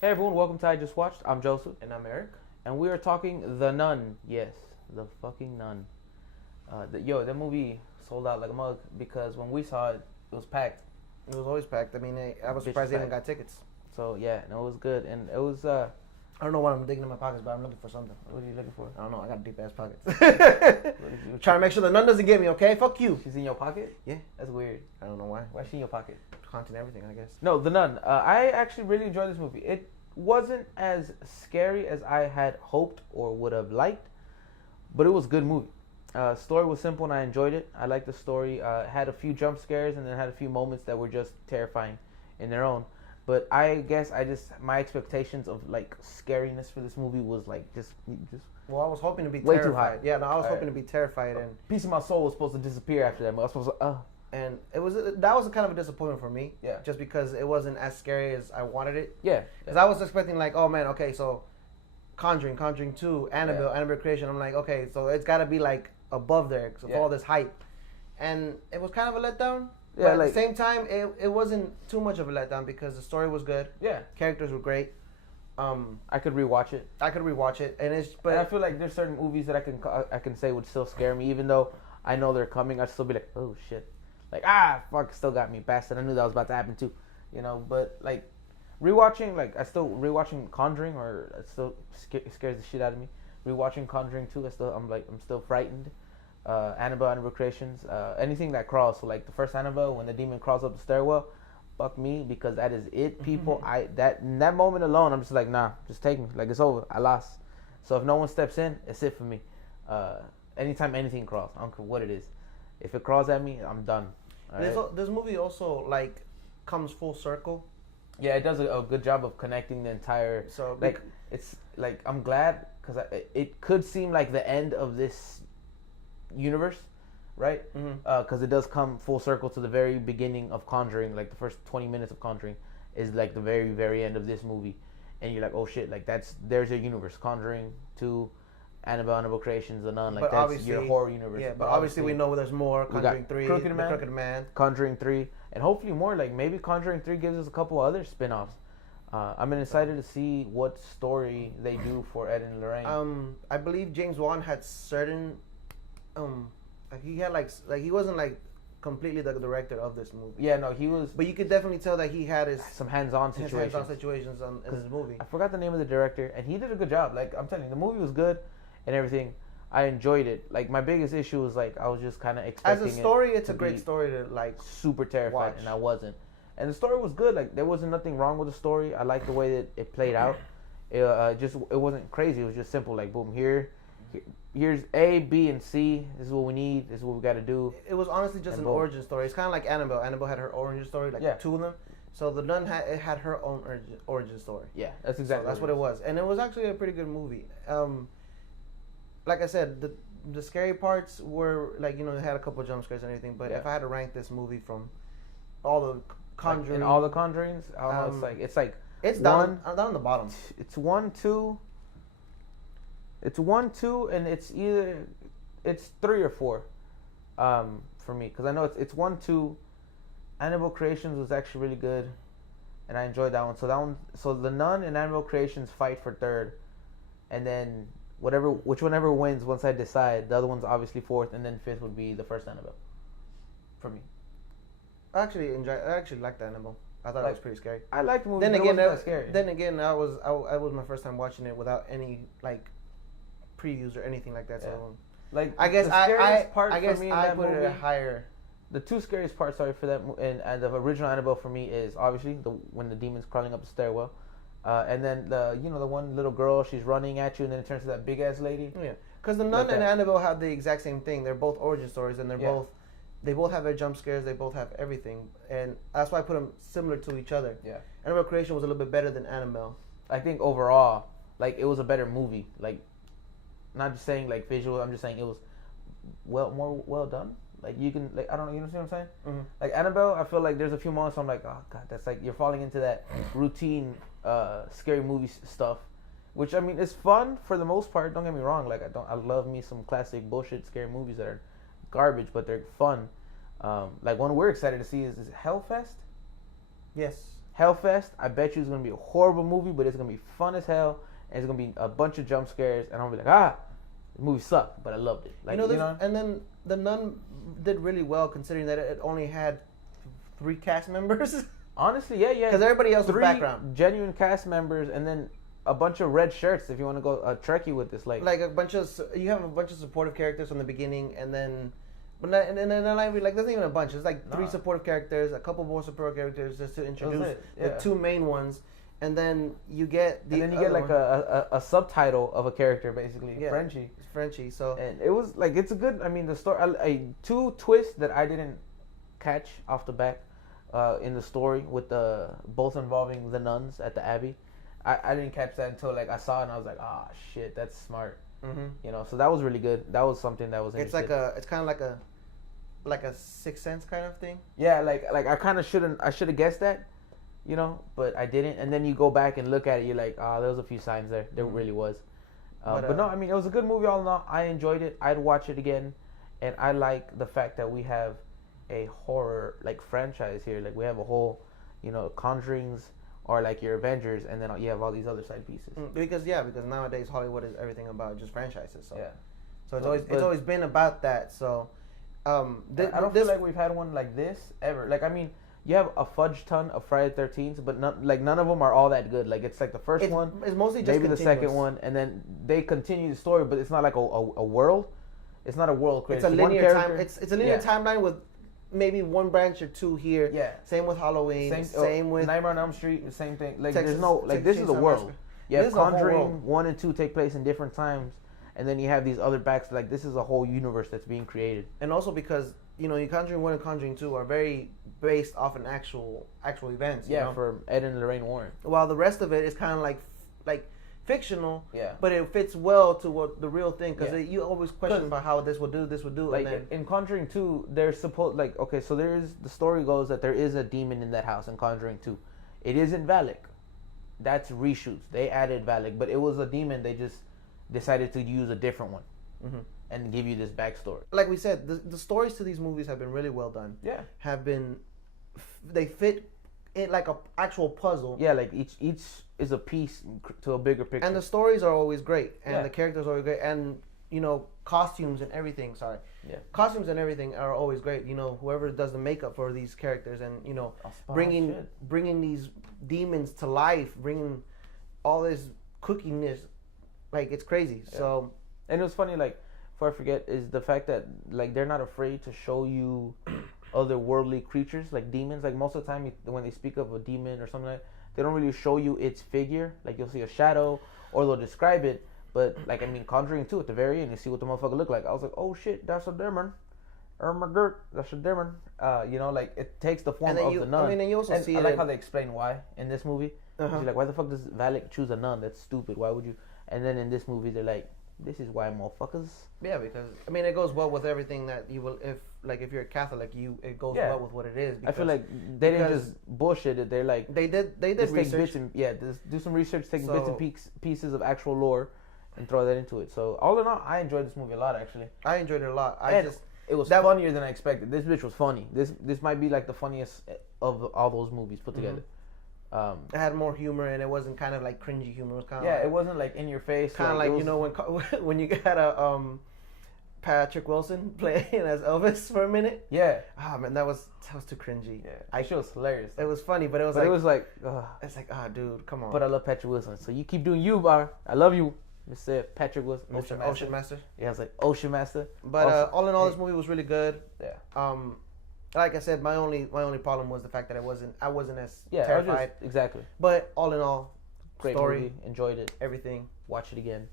Hey everyone, welcome to I Just Watched. I'm Joseph, And I'm Eric. and we are talking The Nun. Yes, the fucking Nun. That movie sold out like a mug because when we saw it, it was packed. It was always packed. I mean, I was Bitch surprised they was even got tickets. So yeah, no, it was good, and it was. I don't know what I'm digging in my pockets, but I'm looking for something. What are you looking for? I don't know. I got deep ass pockets. What did you- Trying to make sure the nun doesn't get me. Okay, fuck you. She's in your pocket. Yeah. That's weird. I don't know why. Why is she in your pocket? Content, everything. I guess. No, The Nun. I actually really enjoyed this movie. It wasn't as scary as I had hoped or would have liked, but it was a good movie. Story was simple and I enjoyed it. I liked the story. Had a few jump scares and then had a few moments that were just terrifying in their own. But I guess my expectations of like scariness for this movie was like just Well, I was hoping to be way terrified. too high. Yeah, no, I was All hoping to be terrified, and piece of my soul was supposed to disappear after that. I was supposed to it was that was kind of a disappointment for me. Yeah. Just because it wasn't as scary as I wanted it. yeah. Because I was expecting like, oh man, okay, so Conjuring 2, Annabelle, Yeah. Annabelle Creation. I'm like, okay, so it's got to be like above there because of Yeah. all this hype, and it was kind of a letdown. Yeah, but at like- the same time, it wasn't too much of a letdown because the story was good, Yeah. characters were great. I could rewatch it. I could rewatch it, and it's But I but feel like there's certain movies that I can say would still scare me, even though I know they're coming. I'd still be like, oh shit, like fuck, still got me, bastard. I knew that was about to happen too, you know. But like rewatching, like I still rewatching Conjuring, or it still scares the shit out of me. Rewatching Conjuring 2, I'm still frightened. Annabelle Creations, anything that crawls. So like the first Annabelle, when the demon crawls up the stairwell, fuck me, because that is it, people. In that moment alone, I'm just like, nah, just take me. Like it's over. I lost. So if no one steps in, it's it for me. Anytime anything crawls, I don't care what it is. If it crawls at me, I'm done. All right? this movie also like comes full circle. Yeah, it does a good job of connecting the entire. So Like it's like I'm glad because it could seem like the end of this universe, right? Because it does come full circle to the very beginning of Conjuring. Like the first 20 minutes of Conjuring is like the very very end of this movie, and you're like, oh shit, like there's your universe. Conjuring 2, Annabelle Creations, The Nun, like But that's your obviously- horror universe. Yeah, but obviously we know there's more. we got Conjuring 3, Crooked The Man. Crooked Man. Conjuring 3, and hopefully more. Like maybe Conjuring 3 gives us a couple other spin-offs. I'm excited to see what story they do for Ed and Lorraine. I believe James Wan had certain, like he had like he wasn't like completely the director of this movie. Yeah, no, he was But you could definitely tell that he had some hands-on his situations. hands-on situations in his movie. I forgot the name of the director, and he did a good job. Like I'm telling you, the movie was good and everything. I enjoyed it. Like my biggest issue was like I was just kind of As expecting a story, it it's to a great be story to like. super terrified, watch. and I wasn't. And the story was good. Like there wasn't nothing wrong with the story. I liked the way that it played out. It wasn't crazy. It was just simple. Like boom, here's A, B, and C. This is what we need. This is what we got to do. It was honestly just And an boom. origin story. It's kind of like Annabelle. Annabelle had her origin story, like Yeah. two of them. So the nun had her own origin story. Yeah, that's So exactly. that's what it was, and it was actually a pretty good movie. Like I said, the scary parts were like it had a couple jump scares and everything. But Yeah. if I had to rank this movie from all the Conjuring, in all the Conjurings, I don't know. It's like it's one. down on the bottom. It's 1, 2. It's 1, 2, and it's 3 or 4, for me, because I know it's 1, 2. Annabelle Creations was actually really good, and I enjoyed that one. So the Nun and Annabelle Creations fight for third, and then whichever wins once I decide. The other one's obviously fourth, and then fifth would be the first Annabelle, for me. I actually liked Annabelle. I thought it Like, was pretty scary. I liked the movie. Then but again, it wasn't that scary. then again, I was my first time watching it without any like previews or anything like that. Yeah. So like I guess the scariest part I guess for me in I that put movie, it higher. The two scariest parts, sorry for that, and the original Annabelle for me is obviously when the demon's crawling up the stairwell, and then the one little girl, she's running at you, and then it turns to that big ass lady. Yeah, because the nun Like and that. Annabelle have the exact same thing. They're both origin stories, and Yeah. they both have their jump scares. They both have everything, and that's why I put them similar to each other. Yeah, Annabelle Creation was a little bit better than Annabelle. I think overall, like it was a better movie. Like, not just saying like visual. I'm just saying it was more well done. Like you can I don't know, you know what I'm saying? Mm-hmm. Like Annabelle, I feel like there's a few moments I'm like, oh god, that's like you're falling into that routine scary movie stuff, which I mean is fun for the most part. Don't get me wrong. Like I love me some classic bullshit scary movies that are garbage, but they're fun. Like one we're excited to see is Hellfest. Yes. Hellfest, I bet you it's gonna be a horrible movie, but it's gonna be fun as hell, and it's gonna be a bunch of jump scares, and I'm gonna be like, the movie sucked, but I loved it. Like, and then The Nun did really well considering that it only had 3 cast members. Honestly, yeah. Because everybody else was 3 background. genuine cast members, and then a bunch of red shirts if you want to go Trekkie with this. Like a bunch of you have a bunch of supportive characters from the beginning, and then. But not, and then like there's not even a bunch. It's like 3 supportive characters, a couple more supportive characters just to introduce the 2 main ones, and then you get like a subtitle of a character basically. Yeah, Frenchie. So and it was like it's a good. I mean the story. 2 twists that I didn't catch off the bat in the story with the both involving the nuns at the abbey. I didn't catch that until like I saw it and I was like, shit, that's smart. Mm-hmm. So that was really good. That was something that was interesting. It's kind of like a Sixth Sense kind of thing. Yeah, like I should have guessed that, but I didn't. And then you go back and look at it, you're like, there was a few signs there. There really was. But no, I mean, it was a good movie all in all. I enjoyed it. I'd watch it again, and I like the fact that we have a horror like franchise here. Like we have a whole, Conjurings or like your Avengers, and then you have all these other side pieces. Because nowadays Hollywood is everything about just franchises. So yeah, so it's always been about that. So. I don't feel like we've had one like this ever. Like, I mean, you have a fudge ton of Friday the 13th, but none of them are all that good. Like, it's like the first one, it's mostly just maybe the second one, and then they continue the story, but it's not like a world. It's not a world created. It's a linear time. It's a linear timeline with maybe 1 branch or 2 here. Yeah. Same with Halloween. Same with Nightmare on Elm Street. The same thing. Like, Texas, there's no like this is a world. Yeah, Conjuring 1 and 2 take place in different times. And then you have these other backs, like this is a whole universe that's being created. And also because, Conjuring 1 and Conjuring 2 are very based off an actual events. For Ed and Lorraine Warren. While the rest of it is kind of like fictional, yeah. But it fits well to what the real thing, because you always question about how this would do. Like and then, in Conjuring 2, they're supposed, so the story goes that there is a demon in that house in Conjuring 2. It isn't Valak. That's reshoots. They added Valak, but it was a demon. They just decided to use a different one and give you this backstory. Like we said, the stories to these movies have been really well done. Yeah, they fit it like a actual puzzle. Yeah, like each is a piece to a bigger picture. And the stories are always great, and the characters are always great, and costumes and everything. Costumes and everything are always great. Whoever does the makeup for these characters, and bringing these demons to life, bringing all this cookiness. Like, it's crazy. Yeah. So, and it was funny, like, before I forget, is the fact that, like, they're not afraid to show you otherworldly creatures, like demons. Like, most of the time, when they speak of a demon or something like that, they don't really show you its figure. Like, you'll see a shadow, or they'll describe it. But, like, I mean, Conjuring 2, at the very end, you see what the motherfucker look like. I was like, oh, shit, that's a demon. That's a demon. Like, it takes the form of the nun. I mean, and you also see I like how they explain why in this movie. She's like, why the fuck does Valak choose a nun? That's stupid. Why would you... And then in this movie, they're like, "This is why, motherfuckers." Yeah, because I mean, it goes well with everything that you will. If you're a Catholic, it goes well with what it is. I feel like they didn't just bullshit it. They're like they did research. Do some research, take bits and pieces of actual lore, and throw that into it. So all in all, I enjoyed this movie a lot. Actually, I enjoyed it a lot. It was funnier than I expected. This bitch was funny. This might be like the funniest of all those movies put together. It had more humor, and it wasn't kind of like cringy humor. It was kind of it wasn't like in your face. Kind of like when you got a Patrick Wilson playing as Elvis for a minute. Yeah. Ah, man, that was too cringy. Yeah. I sure it was hilarious. It was funny, but it was it's like, dude, come on. But I love Patrick Wilson, so you keep doing you, bar. I love you, Mr. Patrick Wilson. Ocean Master. Yeah, I was like Ocean Master. But all in all, this movie was really good. Yeah. Like I said, my only problem was the fact that I wasn't as terrified. Exactly. But all in all, great story, movie, enjoyed it. Everything. Watch it again.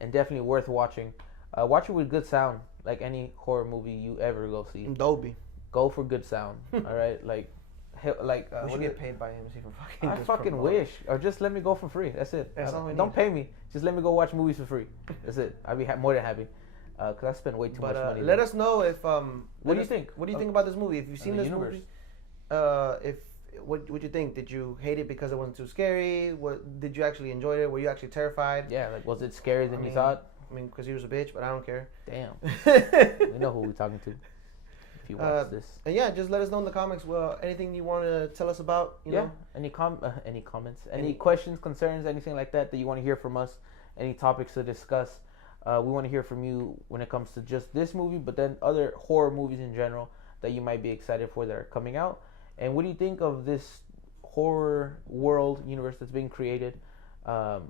And definitely worth watching. Watch it with good sound, like any horror movie you ever go see. Dolby. Go for good sound. All right, like. We should get paid by AMC for fucking. I fucking wish, or just let me go for free. That's it. Don't pay me. Just let me go watch movies for free. That's it. I'd be more than happy. Because I spend way too much money. Let us know if what do you think? What do you think about this movie? If you've seen this movie, what you think? Did you hate it because it wasn't too scary? Did you actually enjoy it? Were you actually terrified? Yeah, like was it scarier than you thought? I mean, because he was a bitch, but I don't care. Damn. We know who we're talking to. you watch this. And yeah, just let us know in the comments. Well, anything you want to tell us about? You know, any comments, any questions, concerns, anything like that you want to hear from us, any topics to discuss. We want to hear from you when it comes to just this movie, but then other horror movies in general that you might be excited for that are coming out. And what do you think of this horror world universe that's being created?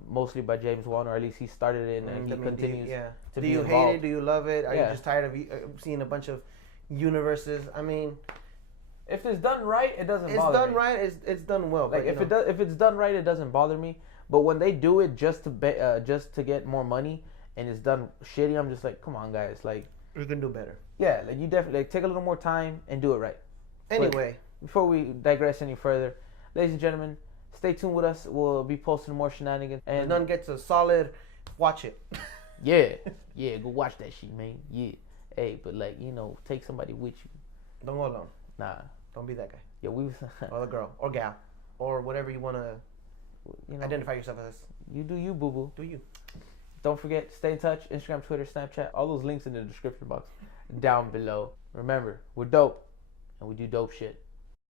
Mostly by James Wan, or at least he started it and he continues to be involved. Do you hate it? Do you love it? Are you just tired of seeing a bunch of universes? I mean, if it's done right, it doesn't bother me. It's done right, it's done well. Like if it's done right, it doesn't bother me. But when they do it just to get more money and it's done shitty, I'm just like, come on, guys, like you can do better. Yeah, like you definitely take a little more time and do it right. Anyway, but before we digress any further, ladies and gentlemen, stay tuned with us. We'll be posting more shenanigans. And none gets a solid. Watch it. yeah, go watch that shit, man. Yeah, hey, but like take somebody with you. Don't go alone. Nah, don't be that guy. Yeah, or the girl or gal or whatever you want to identify yourself as. You do you, boo boo. Do you? Don't forget, stay in touch. Instagram, Twitter, Snapchat. All those links in the description box down below. Remember, we're dope and we do dope shit.